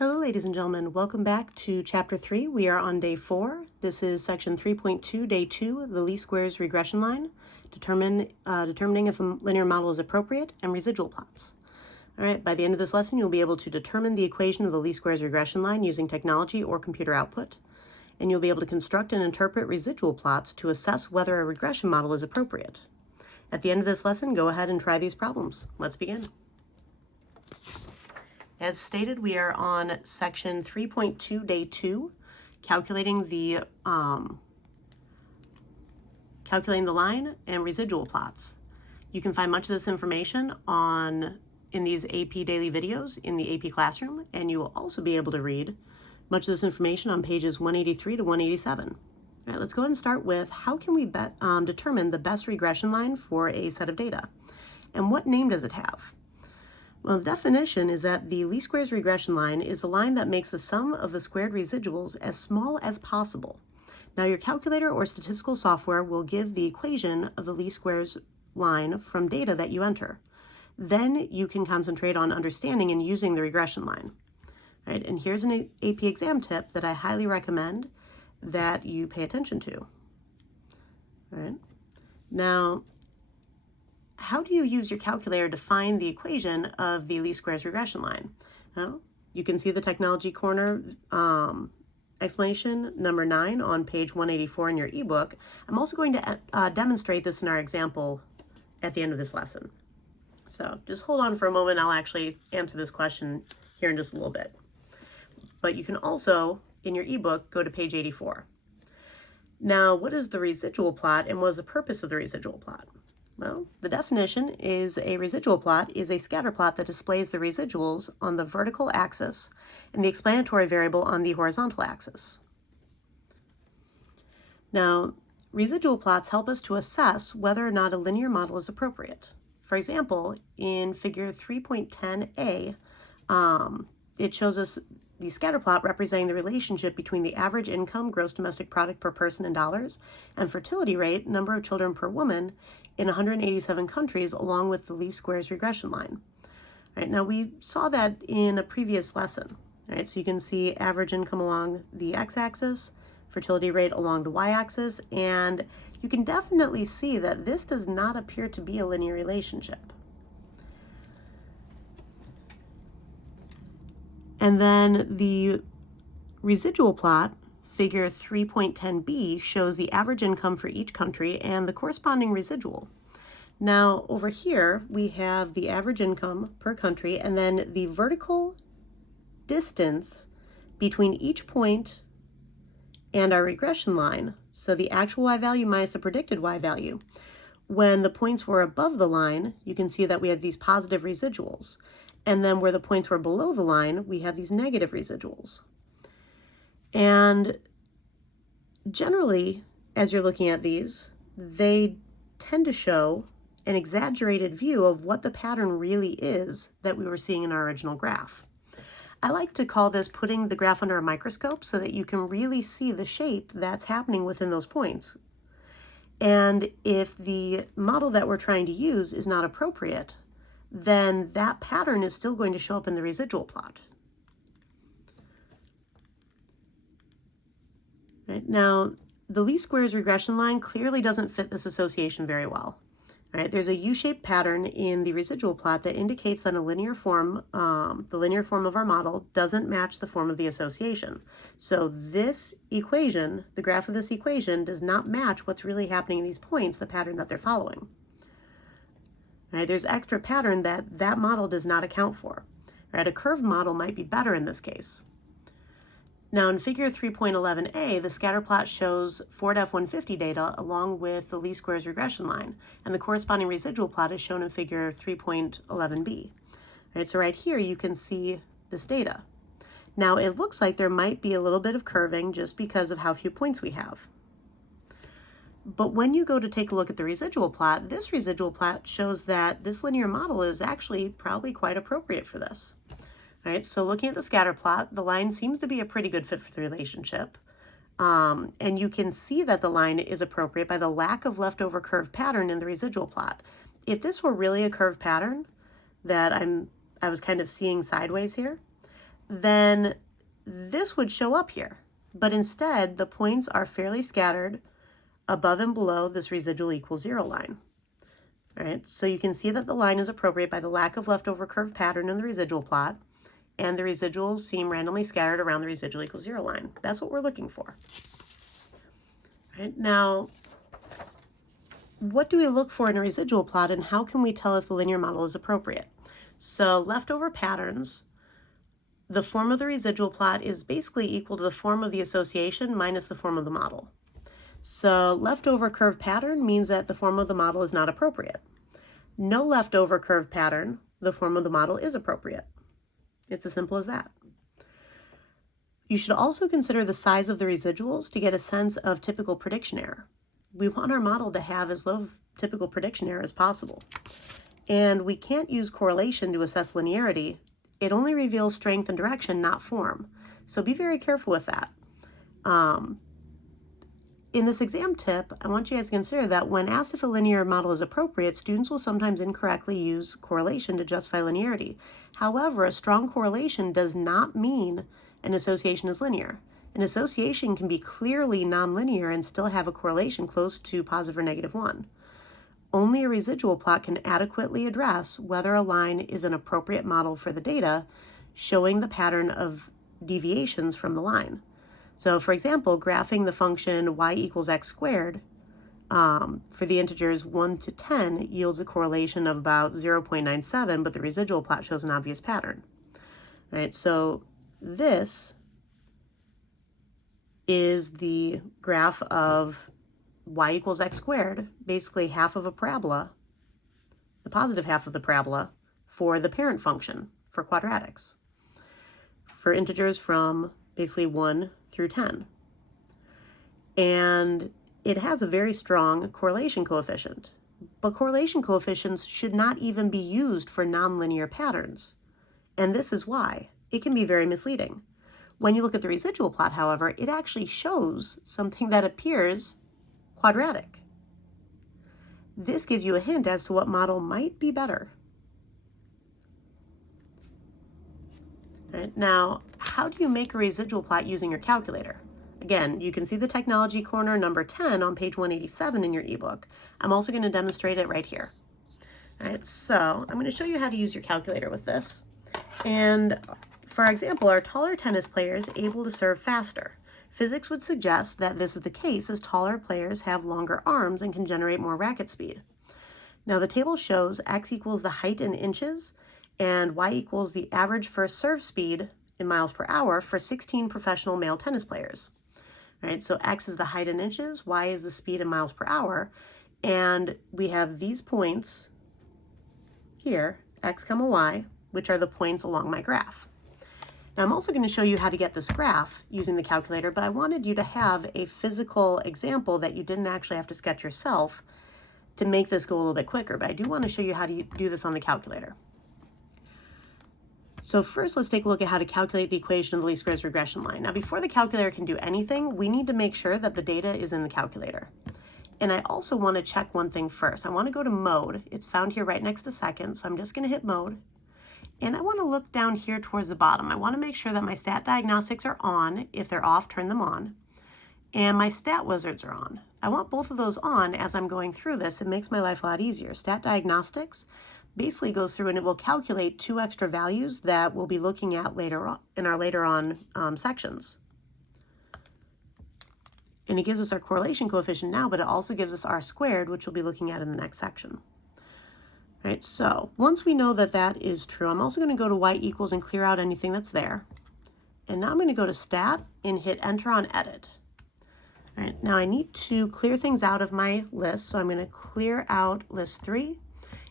Hello, ladies and gentlemen. Welcome back to Chapter 3. We are on Day 4. This is Section 3.2, Day 2, the least squares regression line, determining if a linear model is appropriate, and residual plots. All right, by the end of this lesson, you'll be able to determine the equation of the least squares regression line using technology or computer output, and you'll be able to construct and interpret residual plots to assess whether a regression model is appropriate. At the end of this lesson, go ahead and try these problems. Let's begin. As stated, we are on section 3.2, day 2, calculating the line and residual plots. You can find much of this information in these AP daily videos in the AP classroom, and you will also be able to read much of this information on pages 183 to 187. All right, let's go ahead and start with how can we determine the best regression line for a set of data, and what name does it have? Well, the definition is that the least squares regression line is a line that makes the sum of the squared residuals as small as possible. Now, your calculator or statistical software will give the equation of the least squares line from data that you enter. Then you can concentrate on understanding and using the regression line. All right, and here's an AP exam tip that I highly recommend that you pay attention to. All right. Now, how do you use your calculator to find the equation of the least squares regression line? Well, you can see the Technology Corner explanation number 9 on page 184 in your ebook. I'm also going to demonstrate this in our example at the end of this lesson. So just hold on for a moment. I'll actually answer this question here in just a little bit. But you can also, in your ebook, go to page 84. Now, what is the residual plot and what is the purpose of the residual plot? Well, the definition is a residual plot is a scatter plot that displays the residuals on the vertical axis and the explanatory variable on the horizontal axis. Now, residual plots help us to assess whether or not a linear model is appropriate. For example, in figure 3.10a, it shows us the scatter plot representing the relationship between the average income, gross domestic product per person in dollars, and fertility rate, number of children per woman, in 187 countries, along with the least squares regression line. All right, now we saw that in a previous lesson. All right, so you can see average income along the x-axis, fertility rate along the y-axis, and you can definitely see that this does not appear to be a linear relationship. And then the residual plot, figure 3.10b, shows the average income for each country and the corresponding residual. Now, over here, we have the average income per country and then the vertical distance between each point and our regression line. So the actual y value minus the predicted y value. When the points were above the line, you can see that we had these positive residuals. And then where the points were below the line, we have these negative residuals. And generally, as you're looking at these, they tend to show an exaggerated view of what the pattern really is that we were seeing in our original graph. I like to call this putting the graph under a microscope so that you can really see the shape that's happening within those points. And if the model that we're trying to use is not appropriate, then that pattern is still going to show up in the residual plot. Right, now, the least squares regression line clearly doesn't fit this association very well. Right, there's a U-shaped pattern in the residual plot that indicates that a linear form, the linear form of our model, doesn't match the form of the association. So this equation, the graph of this equation, does not match what's really happening in these points, the pattern that they're following. Right, there's extra pattern that that model does not account for. Right, a curved model might be better in this case. Now in figure 3.11a, the scatter plot shows Ford F-150 data along with the least squares regression line, and the corresponding residual plot is shown in figure 3.11b. Right, so right here you can see this data. Now it looks like there might be a little bit of curving just because of how few points we have. But when you go to take a look at the residual plot, this residual plot shows that this linear model is actually probably quite appropriate for this. Right, so looking at the scatter plot, the line seems to be a pretty good fit for the relationship. And you can see that the line is appropriate by the lack of leftover curved pattern in the residual plot. If this were really a curved pattern that I was kind of seeing sideways here, then this would show up here. But instead, the points are fairly scattered above and below this residual equals 0 line. All right, so you can see that the line is appropriate by the lack of leftover curve pattern in the residual plot, and the residuals seem randomly scattered around the residual equals 0 line. That's what we're looking for. All right, now, what do we look for in a residual plot, and how can we tell if the linear model is appropriate? So leftover patterns, the form of the residual plot is basically equal to the form of the association minus the form of the model. So leftover curve pattern means that the form of the model is not appropriate. No leftover curve pattern, the form of the model is appropriate. It's as simple as that. You should also consider the size of the residuals to get a sense of typical prediction error. We want our model to have as low typical prediction error as possible. And we can't use correlation to assess linearity. It only reveals strength and direction, not form. So be very careful with that. In this exam tip, I want you guys to consider that when asked if a linear model is appropriate, students will sometimes incorrectly use correlation to justify linearity. However, a strong correlation does not mean an association is linear. An association can be clearly nonlinear and still have a correlation close to positive or negative 1. Only a residual plot can adequately address whether a line is an appropriate model for the data, showing the pattern of deviations from the line. So for example, graphing the function y equals x squared for the integers 1 to 10 yields a correlation of about 0.97, but the residual plot shows an obvious pattern. All right, so this is the graph of y equals x squared, basically half of a parabola, the positive half of the parabola, for the parent function for quadratics, for integers from basically 1 through 10. And it has a very strong correlation coefficient, but correlation coefficients should not even be used for nonlinear patterns. And this is why. It can be very misleading. When you look at the residual plot, however, it actually shows something that appears quadratic. This gives you a hint as to what model might be better. Right, now, how do you make a residual plot using your calculator? Again, you can see the technology corner number 10 on page 187 in your ebook. I'm also going to demonstrate it right here. All right, so I'm going to show you how to use your calculator with this. And for example, are taller tennis players able to serve faster? Physics would suggest that this is the case, as taller players have longer arms and can generate more racket speed. Now the table shows x equals the height in inches and y equals the average first serve speed in miles per hour for 16 professional male tennis players. All right, so x is the height in inches, y is the speed in miles per hour, and we have these points here, x, y, which are the points along my graph. Now I'm also going to show you how to get this graph using the calculator, but I wanted you to have a physical example that you didn't actually have to sketch yourself to make this go a little bit quicker, but I do want to show you how to do this on the calculator. So first, let's take a look at how to calculate the equation of the least squares regression line. Now, before the calculator can do anything, we need to make sure that the data is in the calculator. And I also want to check one thing first. I want to go to mode. It's found here right next to second, so I'm just going to hit mode. And I want to look down here towards the bottom. I want to make sure that my stat diagnostics are on. If they're off, turn them on. And my stat wizards are on. I want both of those on as I'm going through this. It makes my life a lot easier. Stat diagnostics basically goes through and it will calculate 2 extra values that we'll be looking at later on in our later on sections. And it gives us our correlation coefficient now, but it also gives us R squared, which we'll be looking at in the next section. All right, so once we know that that is true, I'm also going to go to y equals and clear out anything that's there. And now I'm going to go to stat and hit enter on edit. All right, now I need to clear things out of my list, so I'm going to clear out list 3.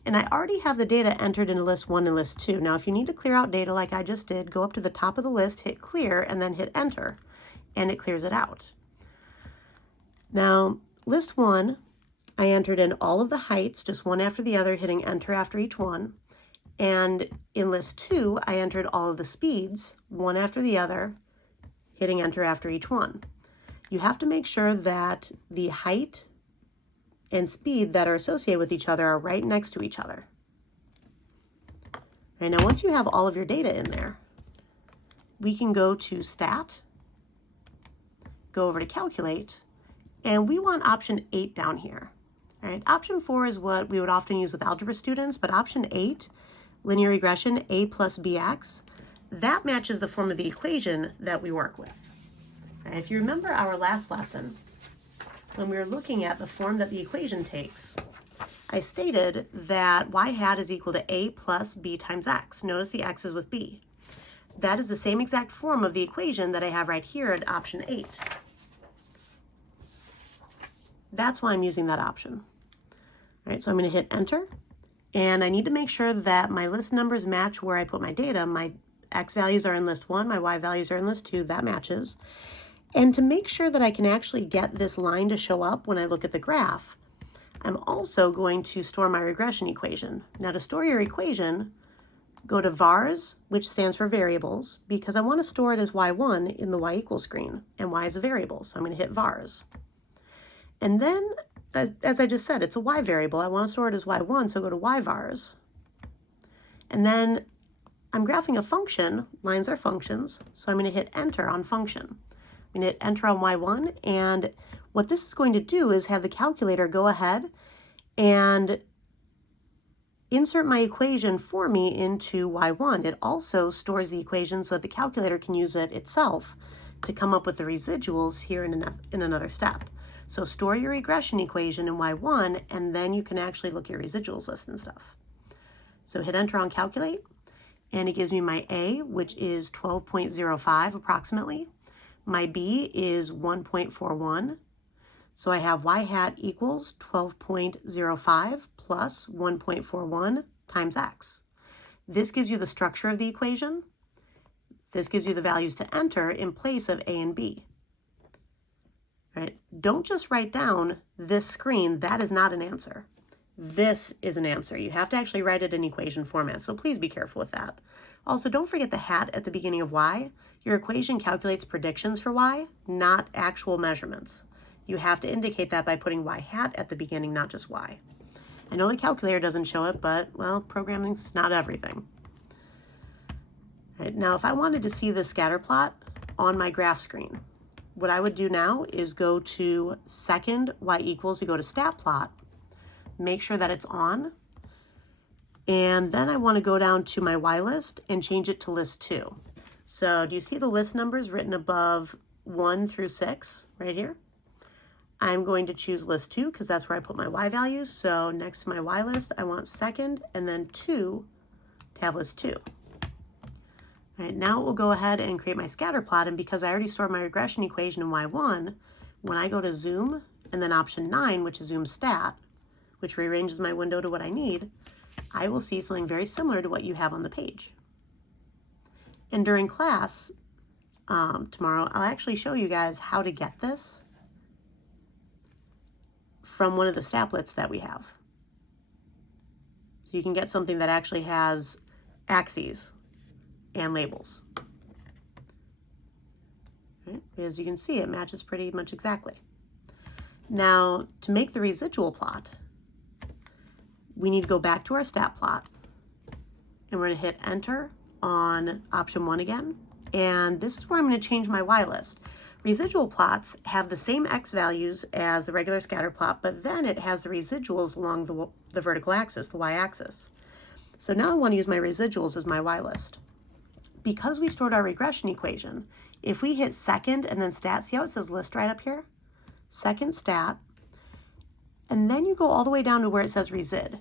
And I already have the data entered in list 1 and list 2. Now, if you need to clear out data like I just did, go up to the top of the list, hit clear, and then hit enter, and it clears it out. Now, list 1, I entered in all of the heights, just one after the other, hitting enter after each one. And in list 2, I entered all of the speeds, one after the other, hitting enter after each one. You have to make sure that the height and speed that are associated with each other are right next to each other. Right, now once you have all of your data in there, we can go to Stat, go over to Calculate, and we want option 8 down here. All right, option 4 is what we would often use with algebra students, but option 8, linear regression, a plus bx, that matches the form of the equation that we work with. All right, if you remember our last lesson, when we were looking at the form that the equation takes, I stated that y hat is equal to a plus b times x. Notice the x is with b. That is the same exact form of the equation that I have right here at option 8. That's why I'm using that option. All right, so I'm going to hit enter, and I need to make sure that my list numbers match where I put my data. My x values are in list 1, my y values are in list 2, that matches. And to make sure that I can actually get this line to show up when I look at the graph, I'm also going to store my regression equation. Now to store your equation, go to vars, which stands for variables, because I want to store it as y1 in the y equals screen, and y is a variable, so I'm going to hit vars. And then, as I just said, it's a y variable. I want to store it as y1, so go to yvars. And then I'm graphing a function. Lines are functions, so I'm going to hit enter on function. I'm going to hit enter on y1, and what this is going to do is have the calculator go ahead and insert my equation for me into y1. It also stores the equation so that the calculator can use it itself to come up with the residuals here in another step. So store your regression equation in y1, and then you can actually look at your residuals list and stuff. So hit enter on calculate, and it gives me my a, which is 12.05 approximately. My b is 1.41. So I have y hat equals 12.05 plus 1.41 times x. This gives you the structure of the equation. This gives you the values to enter in place of a and b. Right? Don't just write down this screen. That is not an answer. This is an answer. You have to actually write it in equation format, so please be careful with that. Also, don't forget the hat at the beginning of y. Your equation calculates predictions for y, not actual measurements. You have to indicate that by putting y hat at the beginning, not just y. I know the calculator doesn't show it, but, well, programming's not everything. Right, now, if I wanted to see the scatter plot on my graph screen, what I would do now is go to second y equals, you go to stat plot, make sure that it's on, and then I want to go down to my y list and change it to list 2. So do you see the list numbers written above 1 through 6 right here? I'm going to choose list 2 because that's where I put my y values. So next to my y list, I want second and then 2 to have list 2. All right, now we'll go ahead and create my scatter plot, and because I already stored my regression equation in y1, when I go to zoom and then option 9, which is zoom stat, which rearranges my window to what I need, I will see something very similar to what you have on the page. And during class tomorrow, I'll actually show you guys how to get this from one of the staplets that we have. So you can get something that actually has axes and labels. Right? As you can see, it matches pretty much exactly. Now, to make the residual plot, we need to go back to our stat plot, and we're going to hit enter on option 1 again, and this is where I'm going to change my y list. Residual plots have the same x values as the regular scatter plot, but then it has the residuals along the vertical axis, the y-axis. So now I want to use my residuals as my y list. Because we stored our regression equation, if we hit second and then stat, see how it says list right up here? Second stat, and then you go all the way down to where it says resid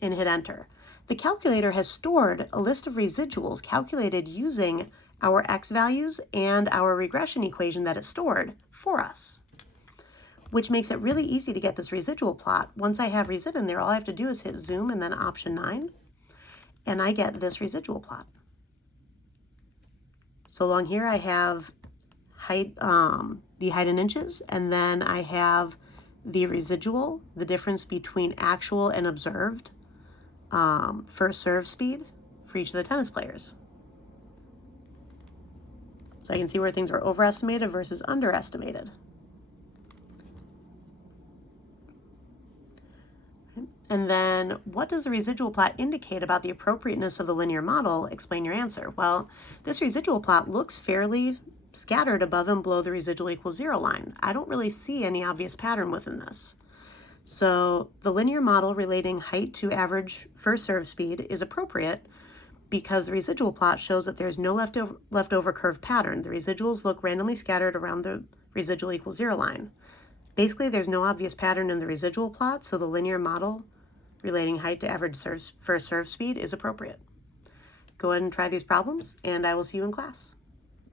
and hit enter. The calculator has stored a list of residuals calculated using our x values and our regression equation that it stored for us, which makes it really easy to get this residual plot. Once I have resid in there, all I have to do is hit zoom and then option 9, and I get this residual plot. So along here I have height, the height in inches, and then I have the residual, the difference between actual and observed first serve speed for each of the tennis players. So I can see where things are overestimated versus underestimated. And then what does the residual plot indicate about the appropriateness of the linear model? Explain your answer. Well, this residual plot looks fairly scattered above and below the residual equals 0 line. I don't really see any obvious pattern within this. So the linear model relating height to average first serve speed is appropriate because the residual plot shows that there's no leftover curve pattern. The residuals look randomly scattered around the residual equals 0 line. Basically, there's no obvious pattern in the residual plot, so the linear model relating height to average first serve speed is appropriate. Go ahead and try these problems, and I will see you in class.